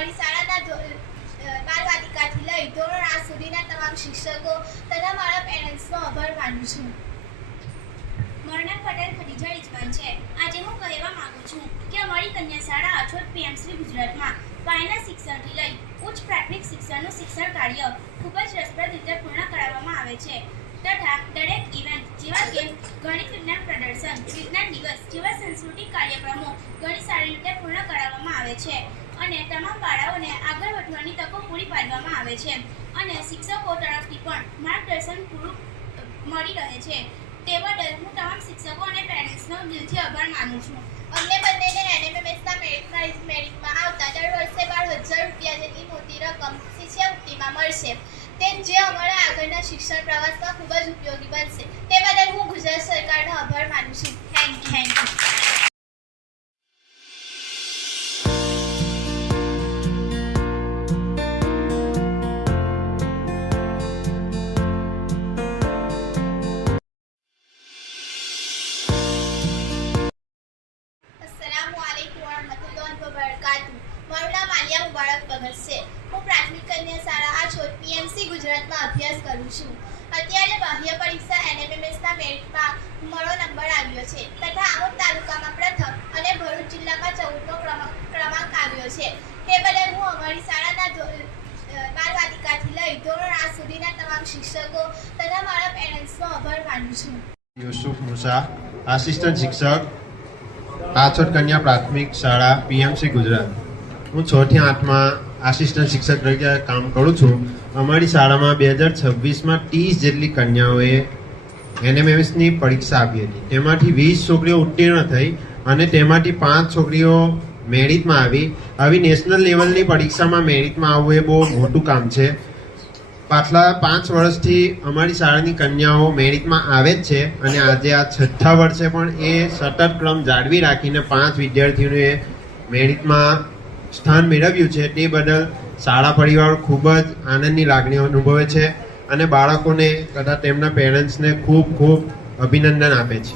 અમારી શાળાના બાલવાટિકાથી લઈ ધોરણ 8 સુધીના તમામ શિક્ષકો તથા મારા પેરેન્ટ્સનો આભાર માનું છું. મારું નામ પટેલ ખદીજા રિઝવાન છે. આજે હું કહેવા માંગુ છું કે અમારી કન્યા શાળા અછોત પીએમસી ગુજરાતમાં પાયાના શિક્ષણથી લઈ ઉચ્ચ પ્રાથમિક શિક્ષણનું શિક્ષણ કાર્ય ખૂબ જ રસપ્રદ રીતે પૂર્ણ કરાવવામાં આવે છે તથા દરેક ઇવેન્ટ જેવા કે ગણિત વિજ્ઞાન પ્રદર્શન, વિજ્ઞાન દિવસ જેવા સાંસ્કૃતિક કાર્યક્રમો ઘણી સારી રીતે પૂર્ણ કરાવવામાં આવે છે અને તમામ બાળકોને આગળ વધવાની તકો પૂરી પાડવામાં આવે છે અને શિક્ષકો તરફથી પણ માર્ગદર્શન પૂરું મળી રહે છે. તે બદલ હું તમામ શિક્ષકો અને પેરેન્ટ્સનો દિલથી આભાર માનું છું. અમને બંનેને એનએમએમએસના મેરિટમાં આવતા દર વર્ષે 12,000 રૂપિયા જેટલી મોટી રકમ શિષ્યવૃત્તિમાં મળશે, તે જે અમારા આગળના શિક્ષણ પ્રવાસમાં ખૂબ જ ઉપયોગી બનશે. તે બદલ હું ગુજરાત સરકારનો આભાર માનું છું. Thank you. મારું નામ આલિયા મુબારક ભગત છે. હું પ્રાથમિક કન્યા શાળા અછોત પીએમસી ગુજરાતમાં અભ્યાસ કરું છું. અત્યારે બાહ્ય પરીક્ષા એનએમએમએસના મેરિટમાં મારો નંબર આવ્યો છે તથા આમોદ તાલુકામાં પ્રથમ અને ભરૂચ જિલ્લામાં 14નો ક્રમાંક આવ્યો છે. તે બદલ હું અમારી શાળાના બાલવાટિકાથી લઈ ધોરણ 8 સુધીના તમામ શિક્ષકો તથા મારા પેરેન્ટ્સનો આભાર માનું છું. યુસુફ મુસા, આસિસ્ટન્ટ શિક્ષક, અછોત કન્યા પ્રાથમિક શાળા પીએમસી ગુજરાત. હું 6 થી 8માં આસિસ્ટન્ટ શિક્ષક તરીકે કામ કરું છું. અમારી શાળામાં 2026માં 30 જેટલી કન્યાઓએ એનએમએમએસની પરીક્ષા આપી હતી. તેમાંથી 20 છોકરીઓ ઉત્તીર્ણ થઈ અને તેમાંથી 5 છોકરીઓ મેરિટમાં આવી. આવી નેશનલ લેવલની પરીક્ષામાં મેરિટમાં આવવું એ બહુ મોટું કામ છે. પાછલા 5 વર્ષથી અમારી શાળાની કન્યાઓ મેરિટમાં આવે જ છે અને આજે આ 6થા વર્ષે પણ એ સતત ક્રમ જાળવી રાખીને 5 વિદ્યાર્થીઓએ મેરિટમાં સ્થાન મેળવ્યું છે. તે બદલ શાળા પરિવાર ખૂબ જ આનંદની લાગણીઓ અનુભવે છે અને બાળકોને તથા તેમના પેરેન્ટ્સને ખૂબ ખૂબ અભિનંદન આપે છે.